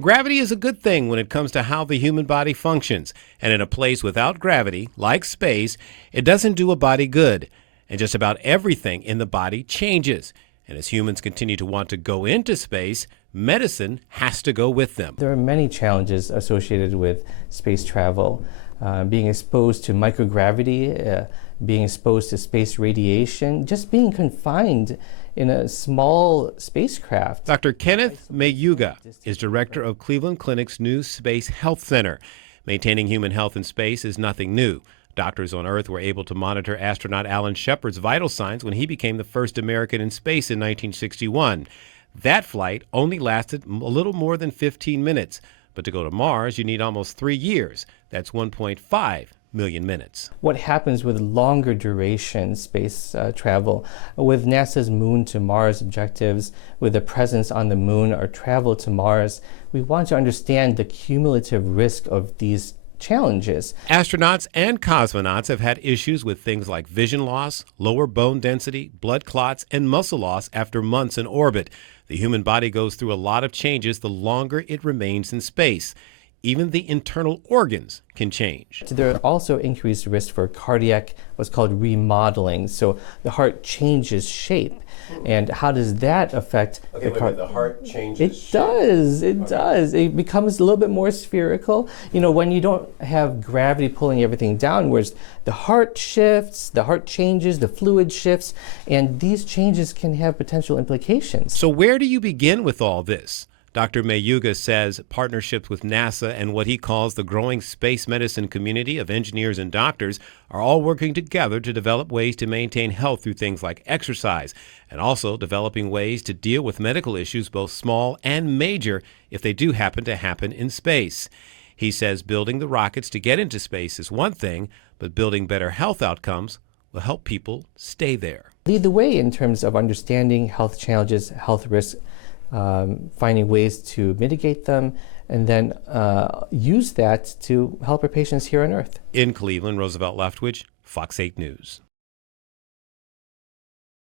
Gravity is a good thing when it comes to how the human body functions, and in a place without gravity, like space, it doesn't do a body good. And just about everything in the body changes. And as humans continue to want to go into space, medicine has to go with them. There are many challenges associated with space travel. Being exposed to microgravity, being exposed to space radiation, just being confined in a small spacecraft. Dr. Kenneth Mayuga is director of Cleveland Clinic's new Space Health Center. Maintaining human health in space is nothing new. Doctors on Earth were able to monitor astronaut Alan Shepard's vital signs when he became the first American in space in 1961. That flight only lasted a little more than 15 minutes. But to go to Mars, you need almost 3 years. That's 1.5 million minutes. What happens with longer duration space travel, with NASA's Moon to Mars objectives, with a presence on the Moon or travel to Mars, we want to understand the cumulative risk of these challenges. Astronauts and cosmonauts have had issues with things like vision loss, lower bone density, blood clots, and muscle loss after months in orbit. The human body goes through a lot of changes the longer it remains in space. Even the internal organs can change. There are also increased risk for cardiac, what's called remodeling. So the heart changes shape. And how does that affect the heart changes It does. It does. It becomes a little bit more spherical. You know, when you don't have gravity pulling everything downwards, the heart shifts, the heart changes, the fluid shifts, and these changes can have potential implications. So where do you begin with all this? Dr. Mayuga says partnerships with NASA and what he calls the growing space medicine community of engineers and doctors are all working together to develop ways to maintain health through things like exercise, and also developing ways to deal with medical issues, both small and major, if they do happen to happen in space. He says building the rockets to get into space is one thing, but building better health outcomes will help people stay there. Lead the way in terms of understanding health challenges, health risks, finding ways to mitigate them, and then use that to help our patients here on Earth. In Cleveland, Roosevelt Leftwich, Fox 8 News.